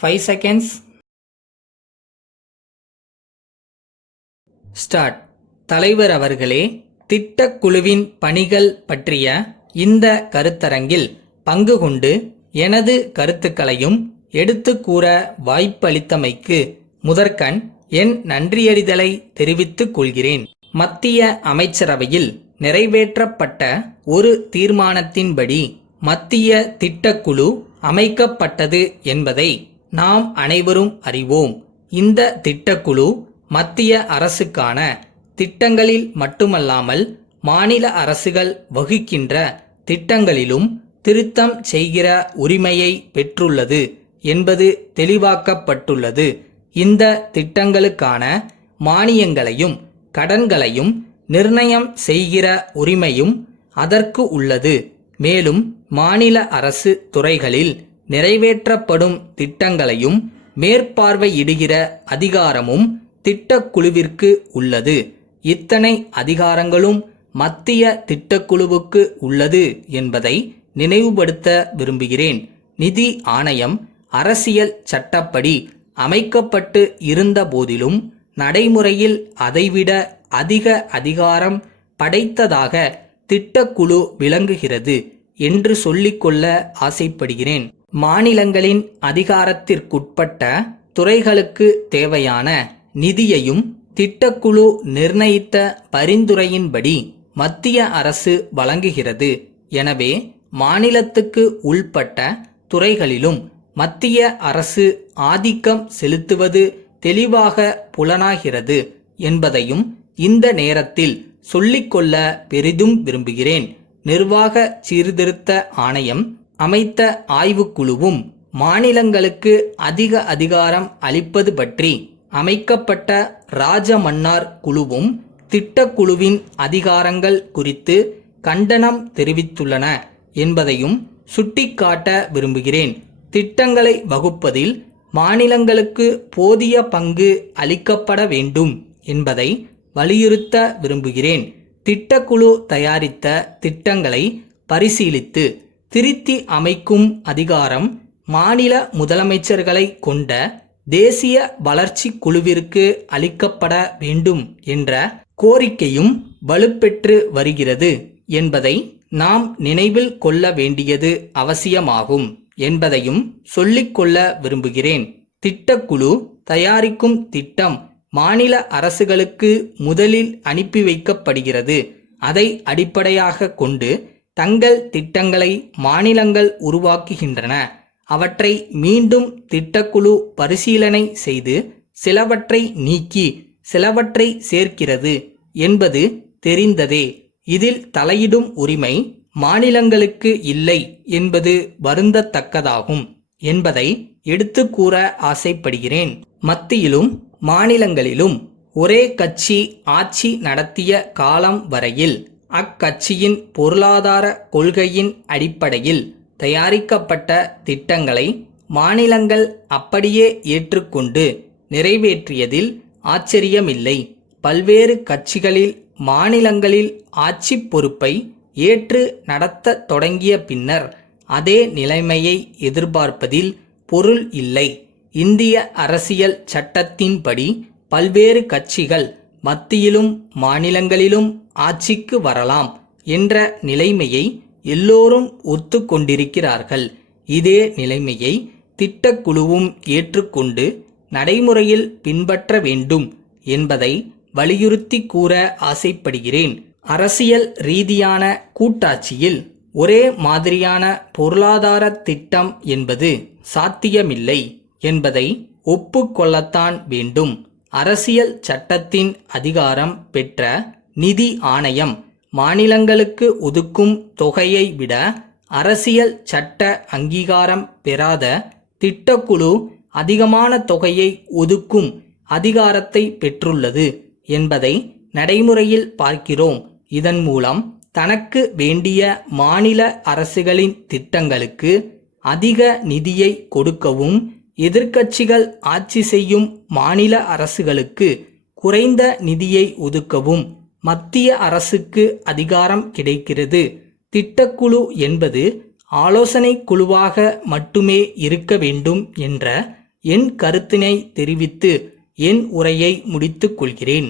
5 seconds. Start. தலைவர் அவர்களே, திட்டக்குழுவின் பணிகள் பற்றிய இந்த கருத்தரங்கில் பங்கு கொண்டு எனது கருத்துக்களையும் எடுத்து கூற வாய்ப்பளித்தமைக்கு முதற்கண் என் நன்றியறிதலை தெரிவித்துக் கொள்கிறேன். மத்திய அமைச்சரவையில் நிறைவேற்றப்பட்ட ஒரு தீர்மானத்தின்படி மத்திய திட்டக்குழு அமைக்கப்பட்டது என்பதை நாம் அனைவரும் அறிவோம். இந்த திட்டக்குழு மத்திய அரசுக்கான திட்டங்களில் மட்டுமல்லாமல் மாநில அரசுகள் வகுக்கின்ற திட்டங்களிலும் திருத்தம் செய்கிற உரிமையை பெற்றுள்ளது என்பது தெளிவாக்கப்பட்டுள்ளது. இந்த திட்டங்களுக்கான மானியங்களையும் கடன்களையும் நிர்ணயம் செய்கிற உரிமையும் அதற்கு உள்ளது. மேலும் மாநில அரசு துறைகளில் நிறைவேற்றப்படும் திட்டங்களையும் மேற்பார்வையிடுகிற அதிகாரமும் திட்டக்குழுவிற்கு உள்ளது. இத்தனை அதிகாரங்களும் மத்திய திட்டக்குழுவுக்கு உள்ளது என்பதை நினைவுபடுத்த விரும்புகிறேன். நிதி ஆணையம் அரசியல் சட்டப்படி அமைக்கப்பட்டு இருந்த போதிலும் நடைமுறையில் அதைவிட அதிக அதிகாரம் படைத்ததாக திட்டக்குழு விளங்குகிறது என்று சொல்லிக்கொள்ள ஆசைப்படுகிறேன். மாநிலங்களின் அதிகாரத்திற்குட்பட்ட துறைகளுக்கு தேவையான நிதியையும் திட்டக்குழு நிர்ணயித்த பரிந்துரையின்படி மத்திய அரசு வழங்குகிறது. எனவே மாநிலத்துக்கு உள்பட்ட துறைகளிலும் மத்திய அரசு ஆதிக்கம் செலுத்துவது தெளிவாக புலனாகிறது என்பதையும் இந்த நேரத்தில் சொல்லிக்கொள்ள பெரிதும் விரும்புகிறேன். நிர்வாக சீர்திருத்த ஆணையம் அமைத்த ஆய்வுக்குழுவும் மாநிலங்களுக்கு அதிக அதிகாரம் அளிப்பது பற்றி அமைக்கப்பட்ட ராஜமன்னார் குழுவும் திட்டக்குழுவின் அதிகாரங்கள் குறித்து கண்டனம் தெரிவித்துள்ளன என்பதையும் சுட்டிக்காட்ட விரும்புகிறேன். திட்டங்களை வகுப்பதில் மாநிலங்களுக்கு போதிய பங்கு அளிக்கப்பட வேண்டும் என்பதை வலியுறுத்த விரும்புகிறேன். திட்டக்குழு தயாரித்த திட்டங்களை பரிசீலித்து திருத்தி அமைக்கும் அதிகாரம் மாநில முதலமைச்சர்களை கொண்ட தேசிய வளர்ச்சி குழுவிற்கு அளிக்கப்பட வேண்டும் என்ற கோரிக்கையும் வலுப்பெற்று வருகிறது என்பதை நாம் நினைவில் கொள்ள வேண்டியது அவசியமாகும் என்பதையும் சொல்லிக்கொள்ள விரும்புகிறேன். திட்டக்குழு தயாரிக்கும் திட்டம் மாநில அரசுகளுக்கு முதலில் அனுப்பி வைக்கப்படுகிறது. அதை அடிப்படையாக கொண்டு தங்கள் திட்டங்களை மாநிலங்கள் உருவாக்குகின்றன. அவற்றை மீண்டும் திட்டக்குழு பரிசீலனை செய்து சிலவற்றை நீக்கி சிலவற்றை சேர்க்கிறது என்பது தெரிந்ததே. இதில் தலையிடும் உரிமை மாநிலங்களுக்கு இல்லை என்பது வருந்தத்தக்கதாகும் என்பதை எடுத்து கூற ஆசைப்படுகிறேன். மத்தியிலும் மாநிலங்களிலும் ஒரே கட்சி ஆட்சி நடத்திய காலம் வரையில் அக்கட்சியின் பொருளாதார கொள்கையின் அடிப்படையில் தயாரிக்கப்பட்ட திட்டங்களை மாநிலங்கள் அப்படியே ஏற்றுக்கொண்டு நிறைவேற்றியதில் ஆச்சரியமில்லை. பல்வேறு கட்சிகளில் மாநிலங்களில் ஆட்சி பொறுப்பை ஏற்று நடத்த தொடங்கிய பின்னர் அதே நிலைமையை எதிர்பார்ப்பதில் பொருள் இல்லை. இந்திய அரசியல் சட்டத்தின்படி பல்வேறு கட்சிகள் மத்தியிலும் மாநிலங்களிலும் ஆட்சிக்கு வரலாம் என்ற நிலைமையை எல்லோரும் ஒத்துக்கொண்டிருக்கிறார்கள். இதே நிலைமையை திட்டக்குழுவும் ஏற்றுக்கொண்டு நடைமுறையில் பின்பற்ற வேண்டும் என்பதை வலியுறுத்தி கூற ஆசைப்படுகிறேன். அரசியல் ரீதியான கூட்டாட்சியில் ஒரே மாதிரியான பொருளாதார திட்டம் என்பது சாத்தியமில்லை என்பதை ஒப்புக்கொள்ளத்தான் வேண்டும். அரசியல் சட்டத்தின் அதிகாரம் பெற்ற நிதி ஆணையம் மாநிலங்களுக்கு ஒதுக்கும் தொகையை விட அரசியல் சட்ட அங்கீகாரம் பெறாத திட்டக்குழு அதிகமான தொகையை ஒதுக்கும் அதிகாரத்தை பெற்றுள்ளது என்பதை நடைமுறையில் பார்க்கிறோம். இதன் மூலம் தனக்கு வேண்டிய மாநில அரசுகளின் திட்டங்களுக்கு அதிக நிதியை கொடுக்கவும் எதிர்க்கட்சிகள் ஆட்சி செய்யும் மாநில அரசுகளுக்கு குறைந்த நிதியை ஒதுக்கவும் மத்திய அரசுக்கு அதிகாரம் கிடைக்கிறது. திட்டக்குழு என்பது ஆலோசனை குழுவாக மட்டுமே இருக்க வேண்டும் என்ற என் கருத்தினை தெரிவித்து என் உரையை முடித்துக் கொள்கிறேன்.